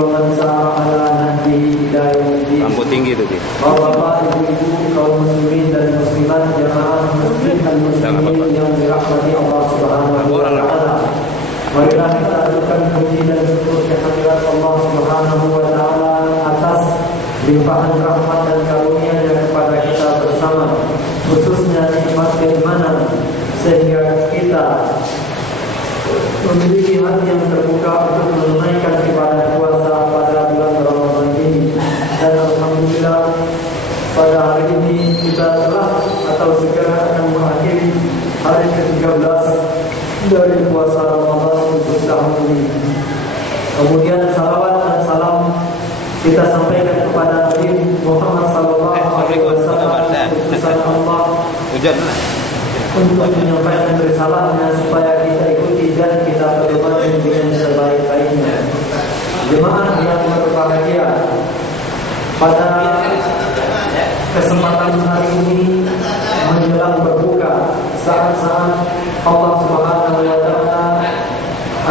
ومن سار على نهجه إلى يوم الدين. Lampu tinggi itu, Bapak, ibu-ibu, kaum muslimin dan muslimat, jamaah muslim dan muslimin yang dirahmati Allah Subhanahu wa taala. Marilah kita aturkan puji dan syukur kehadirat Allah Subhanahu wa taala atas limpahan rahmat dan karunia-Nya kepada kita bersama, khususnya nikmat keimanan, sehingga kita memiliki hati yang terbuka untuk menunaikan ibadah puasa pada bulan Ramadan ini. Dan alhamdulillah pada hari ini kita telah atau segera akan mengakhiri hari ke-13 dari puasa Ramadan untuk tahun ini. Kemudian salawat dan salam kita sampaikan kepada Nabi Muhammad SAW, utusan Allah untuk menyampaikan risalahnya supaya kita ikuti dan kita berbuat dengan sebaik-baiknya. Jemaah yang berbahagia, pada kesempatan hari ini menjelang berbuka, saat-saat Allah Subhanahu wa taala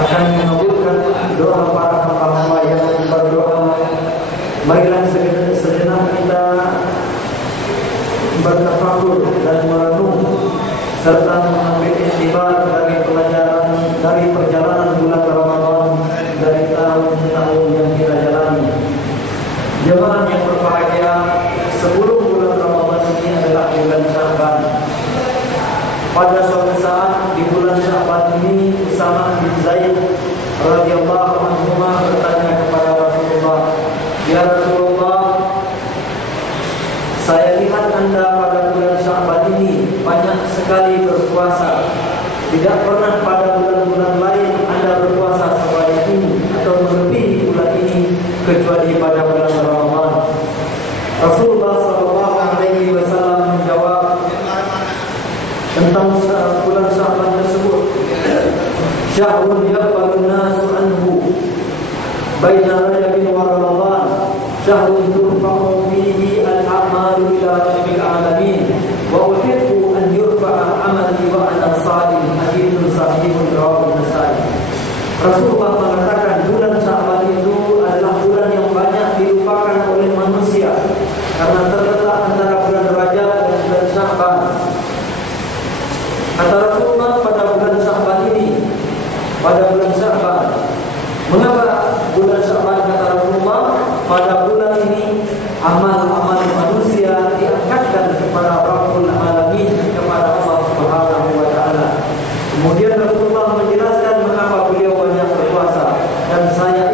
akan mengabulkan doa para hamba-hamba yang berdoa. Marilah sejenak kita bertafakur dan merenung serta mengambil iktibar dari pelajaran dari perjalanan bulan Ramadan dari tahun ke tahun yang kita jalani. Jemaah yang berbahagia, sebelum bulan Ramadan ini adalah bulan Sya'ban. Pada suatu saat di bulan Sya'ban ini, Usamah bin Zaid radhiyallahu anhu bertanya kepada Rasulullah, "Ya Rasulullah, saya lihat Anda pada bulan Sya'ban ini banyak sekali berpuasa. Tidak pernah pada bulan-bulan lain Anda berpuasa sebanyak ini atau melebihi bulan ini kecuali pada bulan Ramadan." Rasulullah SAW menjawab tentang bulan Sya'ban tersebut, "Syahrun yaqbalun nasu anhu baina Rajabin wa Ramadan, syahrun turfa'u fihi al-a'malu ila rabbil alamin, wa uhibbu an yurfa'a 'amali wa ana sha'im." Haditsun sahihun rawahu An-Nasa'i. Rasulullah mengatakan bulan Sya'ban itu adalah bulan yang banyak dilupakan oleh manusia karena terletak antara bulan Rajab dan bulan Sya'ban. Kata Rasulullah, pada bulan Sya'ban ini, pada bulan Sya'ban, mengapa bulan Sya'ban? Kata Rasulullah, pada bulan ini amal-amal manusia diangkatkan kepada Rabbul Alamin, kepada Allah Subhanahu wa taala. Kemudian Rasulullah menjelaskan mengapa beliau banyak berpuasa, dan saya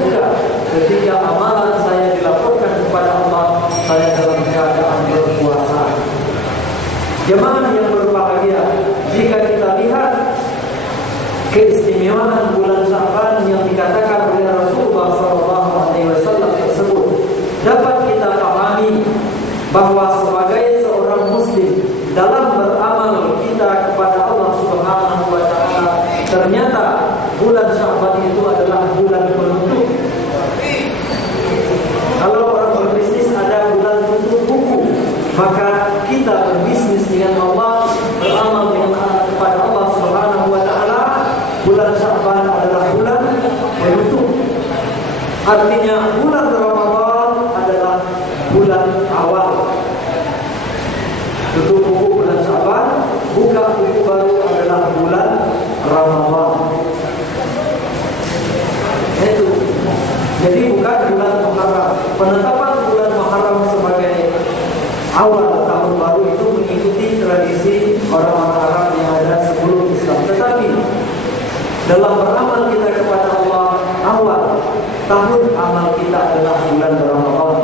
suka ketika amalan saya dilaporkan kepada Allah, saya dalam keadaan berpuasa. Jemaah yang berbahagia, jika kita lihat keistimewaan bulan Sya'ban yang dikatakan oleh Rasulullah SAW tersebut, dapat kita pahami bahwa sebagai seorang muslim dalam beramal kita kepada Allah Subhanahu wa taala, ternyata bulan Sya'ban itu adalah bulan penutup. Kalau orang berbisnis ada bulan tutup buku, maka kita berbisnis dengan Allah, beramal dengan kepada Allah Subhanahu wa taala, bulan Sya'ban adalah bulan penutup. Artinya bulan Ramadan adalah bulan awal. Tutup buku bulan Sya'ban, buka buku baru adalah bulan Ramadan. Itu. Jadi bukan bulan Muharram. Penetapan bulan Muharram sebagai awal tahun baru itu mengikuti tradisi orang-orang Arab yang ada sebelum Islam. Tetapi dalam beramal kita kepada Allah, awal tahun amal kita adalah bulan Ramadan.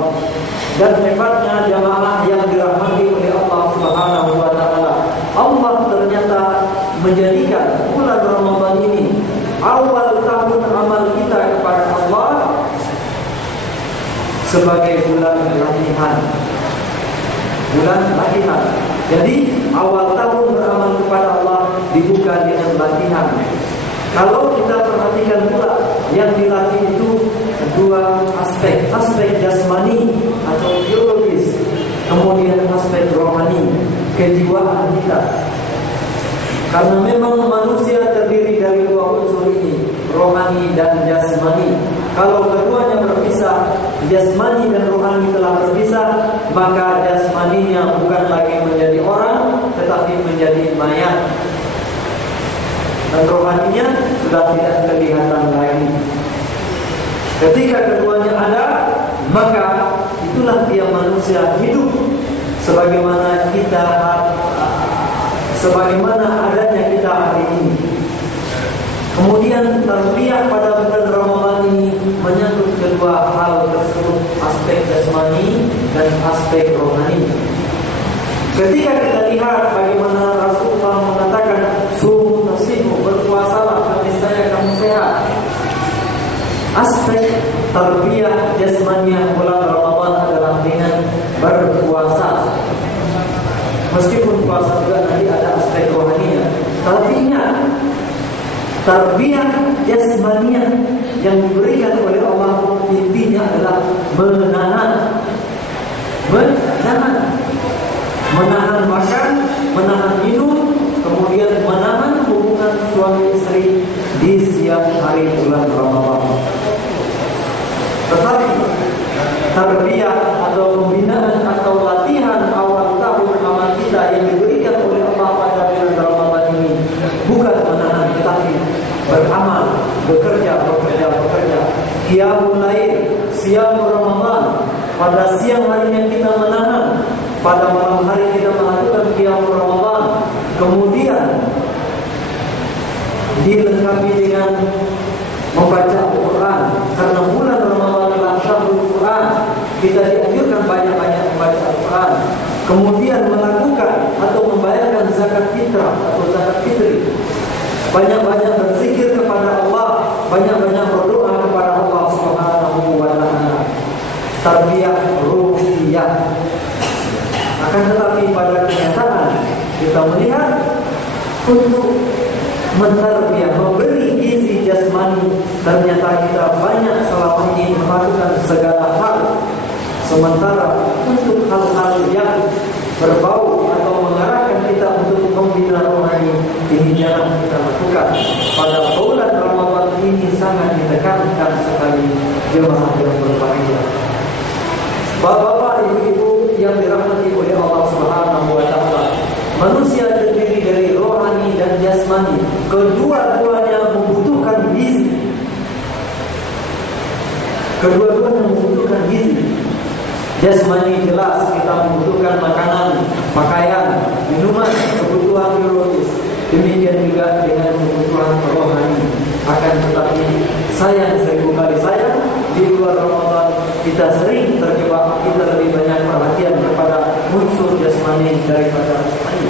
Dan hebatnya jamaah yang dirahmati oleh Allah Subhanahu wa taala, Allah ternyata menjadikan bulan Ramadan ini awal tahun amal kita kepada Allah sebagai bulan latihan. Bulan latihan. Jadi awal tahun beramal kepada Allah dibuka dengan latihan. Kalau kita perhatikan pula, yang dilatih itu dua aspek jasmani atau biologis, kemudian aspek rohani, kejiwaan kita. Karena memang manusia terdiri dari dua unsur ini, rohani dan jasmani. maka jasmaninya bukan lagi menjadi orang, tetapi menjadi mayat. Dan rohaninya sudah tidak kelihatan lagi. Ketika keduanya ada, maka itulah dia manusia hidup sebagaimana adanya kita hari ini. Kemudian tarbiyah pada bulan Ramadan ini menyangkut kedua hal tersebut, aspek jasmani dan aspek rohani. Ketika kita lihat bagaimana Rasulullah mengatakan sumu tasihu, berpuasalah niscaya kamu sehat. Aspek tarbiyah jasmaniah bulan Ramadan adalah dengan berpuasa. Meskipun puasa juga nanti ada aspek rohaninya, tapi ingat, tarbiyah jasmaniah yang diberikan oleh Allah intinya adalah menahan makan, menahan minum, kemudian menahan hubungan suami istri di siang hari bulan Ramadan. Tetapi tarbiyah atau pembinaan atau latihan awal tahun amal kita yang diberikan oleh Allah pada bulan Ramadan ini bukan menahan, tetapi beramal, bekerja. Qiyamul lail, siam Ramadan. Pada siang harinya kita menahan, pada malam hari kita melakukan qiyamul Ramadan. Kemudian dilengkapi dengan membaca Al-Quran, karena bulan Ramadan adalah syahrul Quran. Kita dianjurkan banyak-banyak membaca Al-Quran. Kemudian melakukan atau membayarkan zakat fitrah atau zakat fitri. Banyak-banyak berzikir kepada Allah, banyak-banyak berdoa kepada Allah Subhanahu wa taala. Tarbiyah ruhiyah. Akan tetapi pada kenyataan kita melihat untuk mentarbiyah, memberi gizi jasmani, ternyata kita banyak selama ini melakukan segala hal, sementara untuk hal-hal yang berbau atau mengarahkan kita untuk membina rohani ini jarang kita lakukan. Pada bulan Ramadan ini sangat ditekankan sekali jemaah yang berbahagia. Bapak-bapak, ibu-ibu yang dirahmati oleh Allah Subhanahu wa taala, manusia terdiri dari rohani dan jasmani. Kedua-duanya membutuhkan gizi. Jasmani jelas kita membutuhkan makanan, pakaian, minuman, kebutuhan biologis. Demikian juga dengan kebutuhan rohani. Akan tetapi sayang, seribu kali sayang, di luar Ramadan kita sering terjebak, kita lebih banyak perhatian kepada unsur jasmani daripada rohani.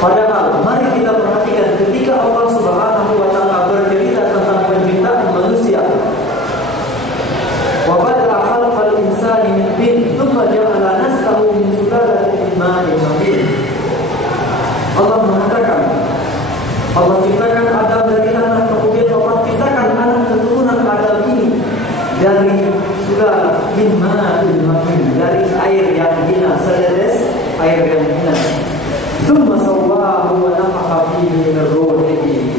Padahal mari kita perhatikan ketika Allah Subhanahu wa taala bercerita tentang penciptaan manusia. Wa bada'a khalqal insani min tin thumma ja'ala naslahu min sulalatin min ma'in mahin. Allah mengatakan, Allah ciptakan Adam dari tanah, kemudian Allah ciptakan anak keturunan Adam ini dari sulalah min ma'in mahin, dari air yang hina, sededes air yang hina. Tsumma sawwahu wa nafakha fihi min ruhihi.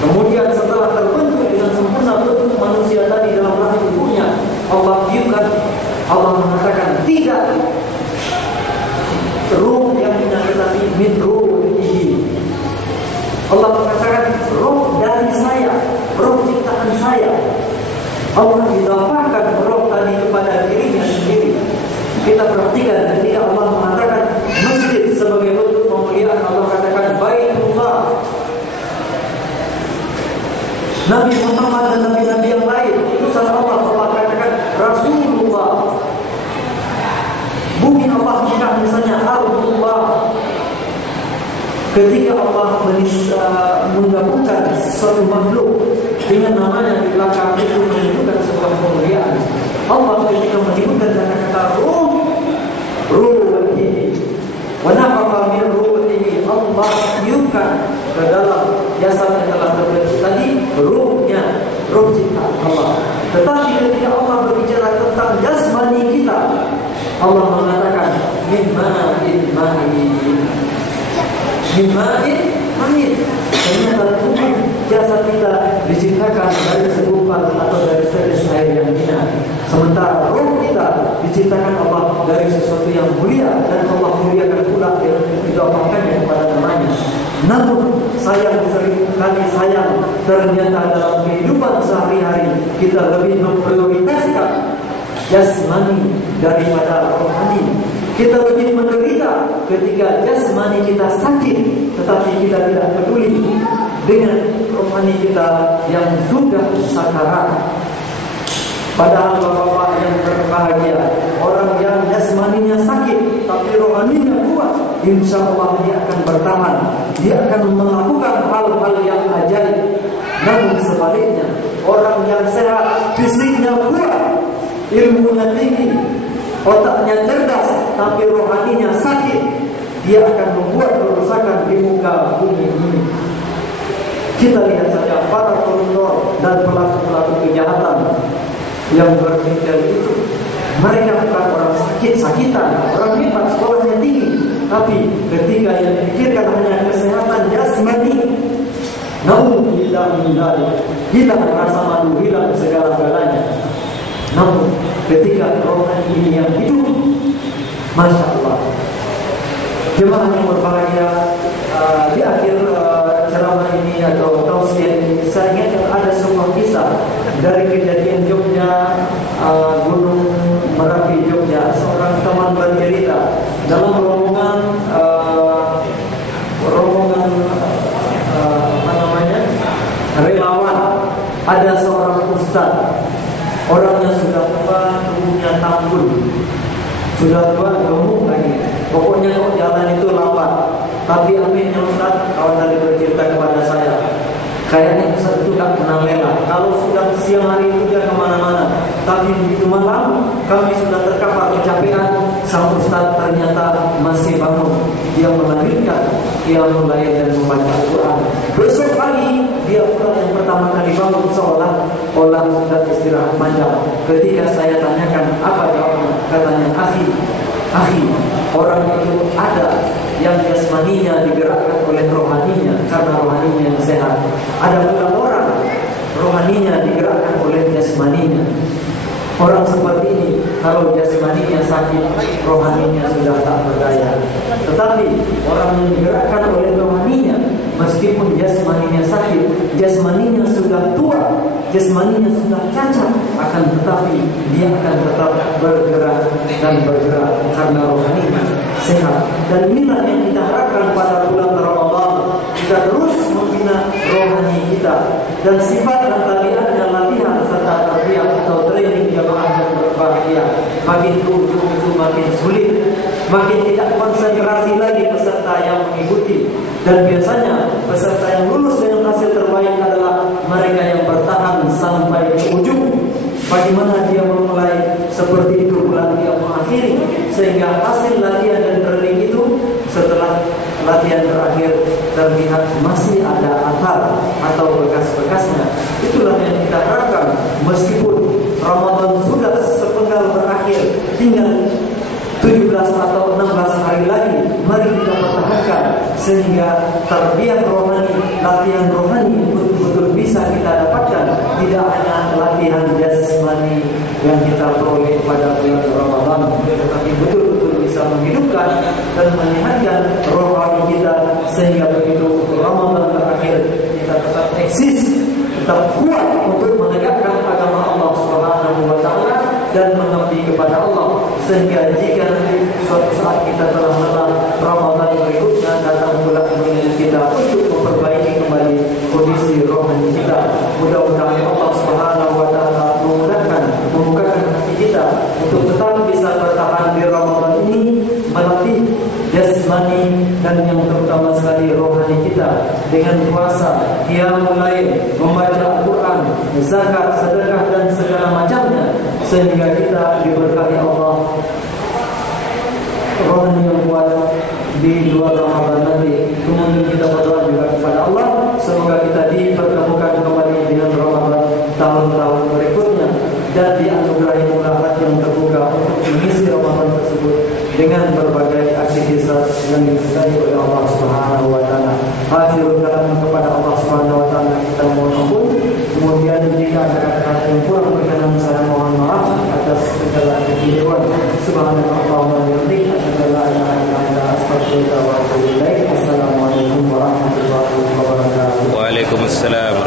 Kemudian setelah terbentuk dengan sempurna bentuk manusia tadi dalam rahim ibunya, Allah tiupkan, Allah mengatakan tidak ruh yang hina, tetapi min ruhihi. Allah mengatakan roh dari saya, roh ciptaan saya. Allah idhafahkan roh tadi kepada dirinya sendiri. Kita perhatikan ketika Allah mengatakan masjid sebagai bentuk pemuliaan, Allah katakan Baitullah. Nabi Muhammad dan nabi-nabi yang lain utusan Allah, Allah katakan Rasulullah. Bumi Allah bukan misalnya Al-Qur'an. Ketika Allah menggabungkan suatu makhluk dengan namanya di belakang, itu menunjukkan sebuah kemuliaan. Allah ketika menyebutkan kata-kata ruh ini, wa nafakha min ruhihi, Allah tiupkan ke dalam jasad yang telah terbentuk tadi ruhnya, ruh ciptaan Allah. Tetapi ketika Allah berbicara tentang jasmani kita, Allah mengatakan min ma'in mahin. Min ma'in mahin. Ternyata tubuh jasad kita diciptakan dari segumpal atau dari setetes air yang hina. Sementara ruh kita diciptakan Allah dari kita lebih memprioritaskan jasmani daripada rohani. Kita lebih menderita ketika jasmani kita sakit, tetapi kita tidak peduli dengan rohani kita yang sudah sakarat. Padahal bapak-bapak yang berbahagia, orang yang jasmaninya sakit tapi rohaninya kuat, insya Allah dia akan bertahan. Dia akan melakukan hal-hal yang ajaib. Namun sebaliknya, orang yang sehat, fisiknya kuat, ilmunya tinggi, otaknya cerdas, tapi rohaninya sakit, dia akan membuat kerusakan di muka bumi ini. Kita lihat saja para koruptor dan pelaku-pelaku kejahatan yang berpikir itu, mereka bukan orang sakit-sakitan, orang hebat, sekolahnya tinggi, tapi ketika yang dipikirkan hanya kesehatan jasmani, namun tidak menghindari, hilang rasa malu, hilang segala-galanya. Namun ketika rohani ini yang hidup, Masya Allah. Jemaah yang berbahagia, di akhir ceramah ini atau tausiah ini, saya ingat ada sebuah kisah dari kejadian Jogja, Gunung Merapi Jogja. Seorang teman bercerita dalam rombongan relawan, ada seorang ustaz. Orangnya sudah tua, tubuhnya tambun, sudah tua, gemuk lagi. Pokoknya kalau jalan itu lambat. Tapi aminnya ustaz, kawan tadi bercerita kepada saya, kayaknya ustaz itu tak pernah lelah. Kalau sudah siang hari itu dia kemana-mana, tapi begitu malam kami sudah terkapar kecapean, sang ustaz ternyata masih bangun. Dia melanjutkan, dia mulai dan membaca Al-Quran. Besok pagi dia pulang yang pertama kali bangun seolah-olah sudah istirahat panjang. Ketika saya tanyakan apa jawabnya, katanya, akhi, orang itu ada yang jasmaninya digerakkan oleh rohaninya karena rohaninya yang sehat. Ada pula orang rohaninya digerakkan oleh jasmaninya. Orang seperti ini, kalau jasmaninya sakit, rohaninya sudah tak berdaya. Tetapi orang yang digerakkan oleh rohaninya, meskipun jasmaninya sakit, jasmaninya sudah tua, jasmaninya sudah cacat, akan tetapi dia akan tetap bergerak dan bergerak karena rohaninya sehat. Dan inilah yang kita harapkan pada bulan Ramadan. Kita terus membina rohani kita, dan sifat dan tabiatnya latihan serta tarbiyah atau training jamaah yang berbahagia. Makin ujung itu makin sulit, makin tidak konsentrasi lagi peserta yang mengikuti. Dan biasanya peserta yang lulus dengan hasil terbaik adalah mereka yang bertahan sampai ke ujung. Bagaimana dia memulai, seperti itu pula dia mengakhiri, sehingga hasil latihan dan training itu setelah latihan terakhir terlihat masih ada athar atau bekas-bekasnya. Itulah yang kita harapkan. Meskipun Ramadan sudah sepenggal berakhir, tinggal 17 atau 16 hari lagi, mari kita pertahankan sehingga tarbiyah rohani, latihan rohani betul-betul bisa kita dapatkan. Tidak hanya latihan jasmani yang kita peroleh pada bulan Ramadan, tetapi betul-betul bisa menghidupkan dan menyehatkan rohani kita sehingga begitu Ramadan berakhir kita tetap eksis, tetap kuat untuk menegakkan agama Allah Subhanahu wa taala dan mengabdi kepada Allah, sehingga jika nanti suatu saat kita telah lelah, Ramadan berikutnya datang pula dengan kita untuk memperbaiki kembali kondisi rohani kita. Mudah-mudahan Allah Subhanahu wa taala memudahkan, membukakan hati kita untuk tetap bisa bertahan di Ramadan ini, melatih jasmani dan yang terutama sekali rohani kita dengan puasa, qiyamul lail, membaca Al-Quran, zakat, sedekah dan segala macamnya, sehingga kita diberkahi Allah rohani yang kuat di luar Ramadan nanti. Kemudian kita berdoa juga kepada Allah, semoga kita dipertemukan kembali dengan Ramadan tahun-tahun berikutnya dan dianugerahi mula yang terbuka untuk mengisi Ramadan tersebut dengan berbagai aktivitas yang disukai oleh Allah Subhanahu wa taala. Akhirul kalam kepada Allah Subhanahu wa taala kita mohon ampun. Kemudian jika ada kata-kata yang kurang berkenan, saya mohon maaf atas segala kekeliruan. Subhanallah wa bihamdihi, asyhadu an la ilaha illa anta, astaghfiruka wa atubu ilaik. Assalamualaikum warahmatullahi wabarakatuh. Waalaikumsalam